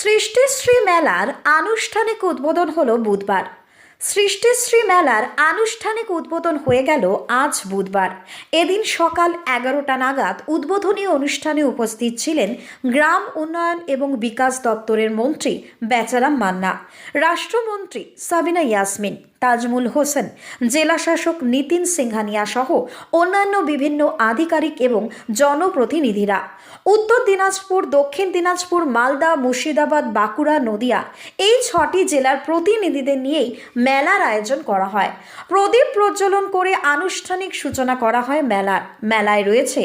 সৃষ্টিশ্রী মেলার আনুষ্ঠানিক উদ্বোধন হলো বুধবার। সৃষ্টিশ্রী মেলার আনুষ্ঠানিক উদ্বোধন হয়ে গেল আজ বুধবার। এদিন সকাল এগারোটা নাগাদ উদ্বোধনী অনুষ্ঠানে উপস্থিত ছিলেন গ্রাম উন্নয়ন এবং বিকাশ দপ্তরের মন্ত্রী বেচারাম মান্না, রাষ্ট্রমন্ত্রী সাবিনা ইয়াসমিন, তাজমুল হোসেন, জেলাশাসক নিতিন সিংহানিয়া সহ অন্যান্য বিভিন্ন আধিকারিক এবং জনপ্রতিনিধিরা। উত্তর দিনাজপুর, দক্ষিণ দিনাজপুর, মালদা, মুর্শিদাবাদ, বাঁকুড়া, নদিয়া এই ছটি জেলার প্রতিনিধিদের নিয়েই মেলার আয়োজন করা হয়। প্রদীপ প্রজ্বলন করে আনুষ্ঠানিক সূচনা করা হয় মেলার। মেলায় রয়েছে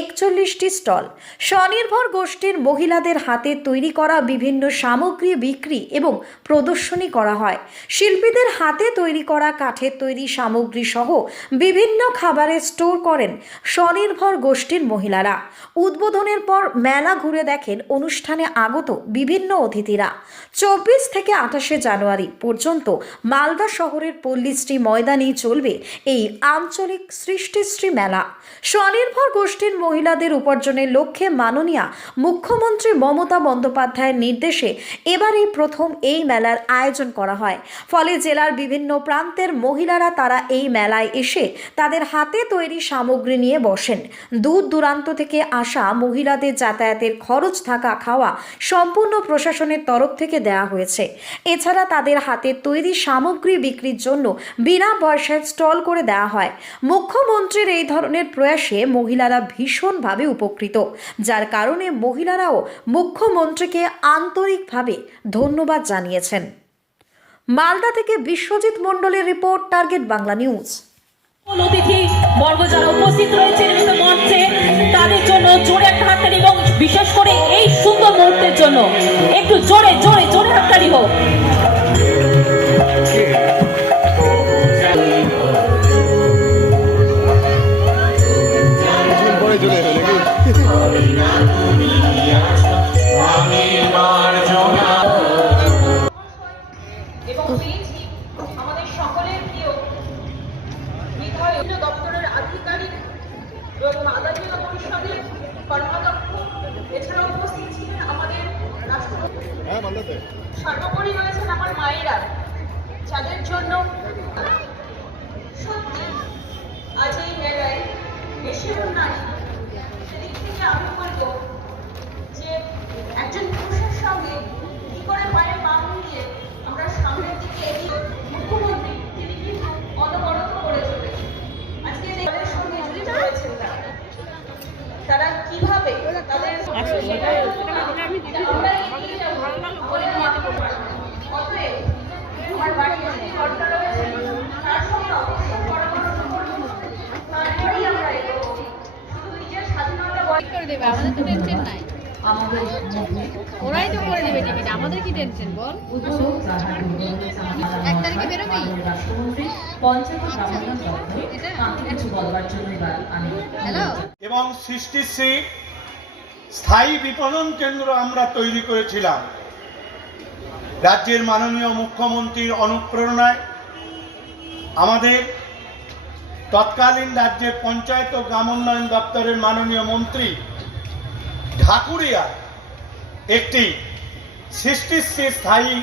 একচল্লিশটি স্টল। স্বনির্ভর গোষ্ঠীর মহিলাদের হাতে তৈরি করা বিভিন্ন সামগ্রী বিক্রি এবং প্রদর্শনী করা হয়। শিল্পীদের হাতে তৈরি করা কাঠের তৈরি সামগ্রী সহ বিভিন্ন খাবারের স্টোর করেন স্বনির্ভর গোষ্ঠীর মহিলারা। উদ্বোধনের পর মেলা ঘুরে দেখেন অনুষ্ঠানে আগত বিভিন্ন অতিথিরা। চব্বিশ থেকে আঠাশে জানুয়ারি পর্যন্ত মালদা শহরের পল্লীশ্রী ময়দানেই চলবে এই আঞ্চলিক সৃষ্টিশ্রী মেলা। স্বনির্ভর গোষ্ঠীর মহিলাদের উপার্জনের লক্ষ্যে মাননীয়া মুখ্যমন্ত্রী মমতা বন্দ্যোপাধ্যায়ের নির্দেশে এবারই প্রথম এই মেলার আয়োজন করা হয়। ফলে জেলার বিভিন্ন প্রান্তের মহিলারা তারা এই মেলায় এসে তাদের হাতে তৈরি সামগ্রী নিয়ে বসেন। দূর দূরান্ত থেকে আসা মহিলাদের যাতায়াতের খরচ থাকা খাওয়া সম্পূর্ণ প্রশাসনের তরফ থেকে দেওয়া হয়েছে। এছাড়া তাদের হাতে তৈরি সামগ্রী বিক্রির জন্য বিনা পয়সায় স্টল করে দেওয়া হয়। মুখ্যমন্ত্রীর এই ধরনের প্রয়াসে মহিলারা ভীষণভাবে উপকৃত, যার কারণে মহিলারাও মুখ্যমন্ত্রীকে আন্তরিকভাবে ধন্যবাদ জানিয়েছেন। মালদা থেকে বিশ্বজিৎ মণ্ডলের রিপোর্ট, টার্গেট বাংলা নিউজ। অতিথি বর্গ যারা উপস্থিত রয়েছেন মঞ্চে, তাদের জন্য জোরে একটা হাততালি এবং বিশেষ করে এই সুন্দর মুহূর্তের জন্য একটু জোরে জোরে জোরে হাততালি হোক। সর্বোপরি রয়েছেন আমার মায়েরা যাদের জন্য সত্যি আজ এই মেলায় বেশি নারী আমি বলব যে একজন পুরুষের সঙ্গে কি করে পায়ে পা মিলিয়ে আমরা সামনের দিকে এগিয়ে মুখ্যমন্ত্রী তিনি কিন্তু অনবরত করে চলেছেন আজকে তাদের সঙ্গে জড়িত রয়েছেন তারা তারা কীভাবে তাদের সেটাই আমরা এগিয়ে যাব বলে মনে করব অতএব আমার বাড়ির যে ঘরটা রয়েছে তার সঙ্গে অবশ্যই পরামর্শ করব তারপরেই আমরা এগোবো শুধু নিজের স্বাধীনতা আমাদের তো টেনশন নাই। ওরাই তো করে দেবে টিকিট আমাদের কি টেনশন বল? এক তারিখে বেরোবি? হ্যালো এবং সৃষ্টিশ্রী স্থায়ী বিপণন কেন্দ্র আমরা তৈরি করেছিলাম। রাজ্যের মাননীয় মুখ্যমন্ত্রীর অনুপ্রেরণায় আমাদের তৎকালীন রাজ্যের পঞ্চায়েত ও গ্রামোন্নয়ন দপ্তরের মাননীয় মন্ত্রী ঢাকুরিয়া একটি সৃষ্টিশ্রী স্থায়ী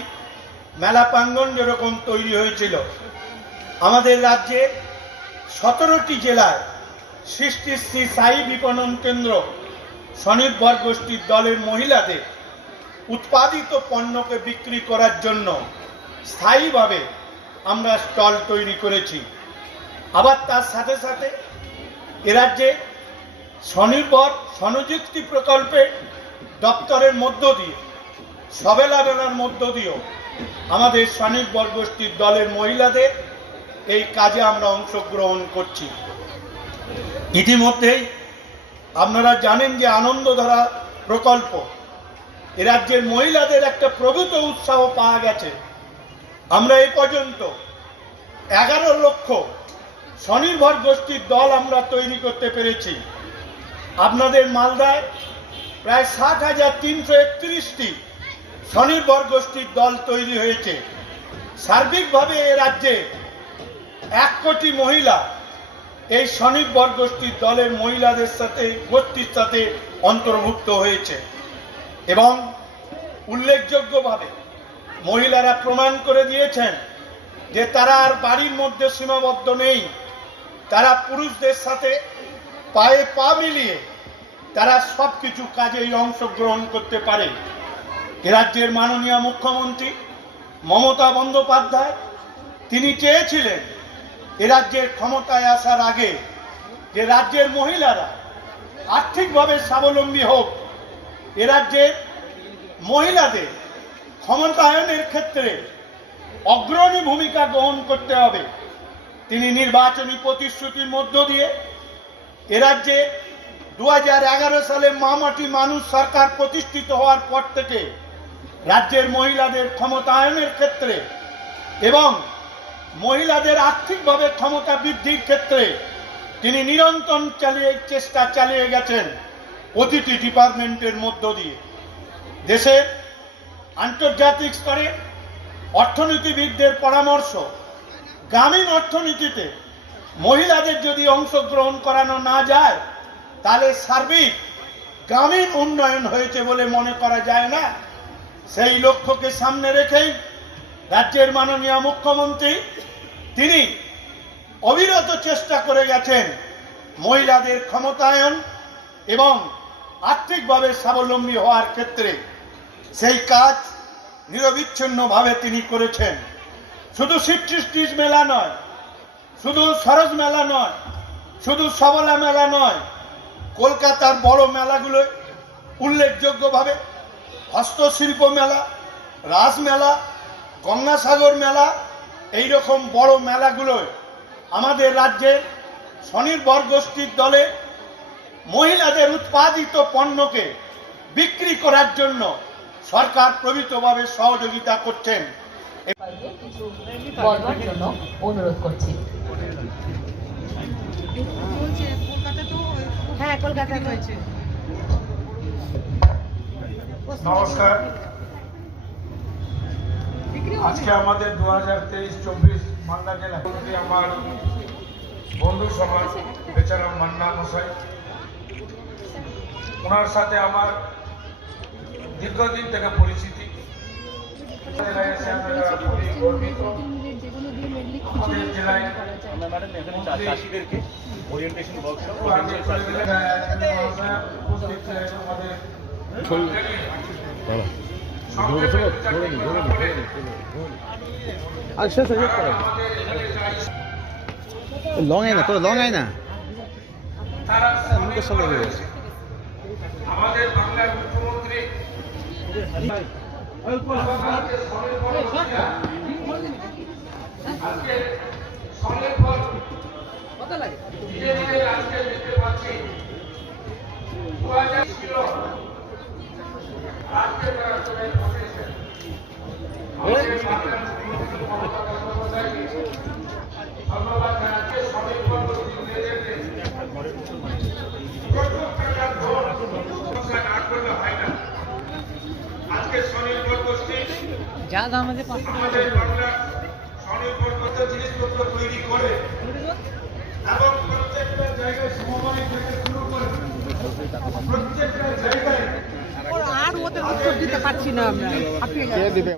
মেলা প্রাঙ্গন যেরকম তৈরি হয়েছিল, আমাদের রাজ্যে সতেরোটি জেলায় সৃষ্টিশ্রী স্থায়ী বিপণন কেন্দ্র স্বনির্ভর গোষ্ঠীর দলের মহিলাদের উৎপাদিত পণ্যকে বিক্রি করার জন্য স্থায়ীভাবে আমরা স্টল তৈরি করেছি। আবার তার সাথে সাথে এ রাজ্যে স্বনির্ভর, স্বনিযুক্তি প্রকল্পে দপ্তরের মধ্য দিয়ে, সবেলা বেলার মধ্য দিয়েও আমাদের স্বনির্ভর গোষ্ঠীর দলের মহিলাদের এই কাজে আমরা অংশগ্রহণ করছি। ইতিমধ্যেই আপনারা জানেন যে আনন্দধারা প্রকল্প, এ রাজ্যের মহিলাদের একটা প্রভূত উৎসাহ পাওয়া গেছে। আমরা এ পর্যন্ত এগারো লক্ষ স্বনির্ভর গোষ্ঠীর দল আমরা তৈরি করতে পেরেছি। আপনাদের মালদায় প্রায় সাত হাজার তিনশো একত্রিশটি স্বনির্ভর গোষ্ঠীর দল তৈরি হয়েছে। সার্বিকভাবে এ রাজ্যে এক কোটি মহিলা এই স্বনির্ভর গোষ্ঠীর দলের মহিলাদের সাথে, গোষ্ঠীর সাথে অন্তর্ভুক্ত হয়েছে এবং উল্লেখযোগ্যভাবে মহিলারা প্রমাণ করে দিয়েছেন যে তারা আর বাড়ির মধ্যে সীমাবদ্ধ নেই। তারা পুরুষদের সাথে পায়ে পা মিলিয়ে তারা সব কিছু কাজেই অংশগ্রহণ করতে পারে। রাজ্যের মাননীয় মুখ্যমন্ত্রী মমতা বন্দ্যোপাধ্যায়, তিনি চেয়েছিলেন এ রাজ্যের ক্ষমতায় আসার আগে যে রাজ্যের মহিলারা আর্থিকভাবে স্বাবলম্বী হোক, এ রাজ্যের মহিলাদের ক্ষমতায়নের ক্ষেত্রে অগ্রণী ভূমিকা গ্রহণ করতে হবে। তিনি নির্বাচনী প্রতিশ্রুতির মধ্য দিয়ে রাজ্যে দু হাজার এগারো সালে মামাটি মানুষ সরকার প্রতিষ্ঠিত হওয়ার পর থেকে রাজ্যের মহিলাদের ক্ষমতায়নের ক্ষেত্রে এবং মহিলাদের আর্থিকভাবে ক্ষমতা বৃদ্ধির ক্ষেত্রে তিনি নিরন্তর চালিয়ে, চেষ্টা চালিয়ে গেছেন প্রতিটি ডিপার্টমেন্টের মধ্য দিয়ে। দেশের আন্তর্জাতিক স্তরে অর্থনীতিবিদদের পরামর্শ, গ্রামীণ অর্থনীতিতে মহিলাদের যদি অংশগ্রহণ করানো না যায়, তাহলে সার্বিক গ্রামীণ উন্নয়ন হয়েছে বলে মনে করা যায় না। সেই লক্ষ্যকে সামনে রেখেই রাজ্যের মাননীয় মুখ্যমন্ত্রী তিনি অবিরত চেষ্টা করে গেছেন মহিলাদের ক্ষমতায়ন এবং আর্থিকভাবে স্বাবলম্বী হওয়ার ক্ষেত্রে। সেই কাজ নিরবিচ্ছিন্নভাবে তিনি করেছেন। শুধু শিবসৃষ্টির মেলা নয় শুধু সরোজ মেলা নয়, শুধু সবলা মেলা নয়, কলকাতার বড় মেলাগুলো উল্লেখযোগ্যভাবে হস্তশিল্প মেলা, রাস মেলা, গঙ্গাসাগর মেলা এই রকম বড় মেলাগুলোয় আমাদের রাজ্যের স্বনির্ভর গোষ্ঠীর দলে মহিলাদের উৎপাদিত পণ্যকে বিক্রি করার জন্য সরকার প্রভৃতভাবে সহযোগিতা করছেন। বলবার জন্য অনুরোধ করছি। নমস্কার। আজকে আমাদের দু হাজার তেইশ চব্বিশ মালদা জেলা আমার বন্ধু সমাজ বেচারা মান্না মশাই। ওনার সাথে আমার দীর্ঘদিন থেকে পরিচিতি। জেলায় এসে আমরা গর্বিত আমাদের জেলায় মন্ত্রী চাষিদেরকে ওরিয়েন্টেশন ওয়ার্কশপ লং আয় না তো লং আয় না। আমাদের বাংলার মুখ্যমন্ত্রী আজকে স্বনির্ভর ধীরে ধীরে আজকে দেখতে পাচ্ছি দু হাজার ছিল আজকে তারা চলে বসেছে আমাদের বাংলার মুখ্যমন্ত্রী মমতা বন্দ্যোপাধ্যায়কে ধন্যবাদ জানাচ্ছি স্বনির্ভর গোষ্ঠী মেয়েদেরকে প্রচুর টাকার ধন সংসার না করলে না আজকে স্বনির্ভর গোষ্ঠী আমাদের বাংলা স্বনির্ভর গোষ্ঠী জিনিসপত্র তৈরি করে এবং প্রত্যেকটা জায়গায় সমবায় থেকে শুরু করে প্রত্যেকটা জায়গায় আর ওদের উত্তর দিতে পারছি না আমরা। আপনি কে দিবে?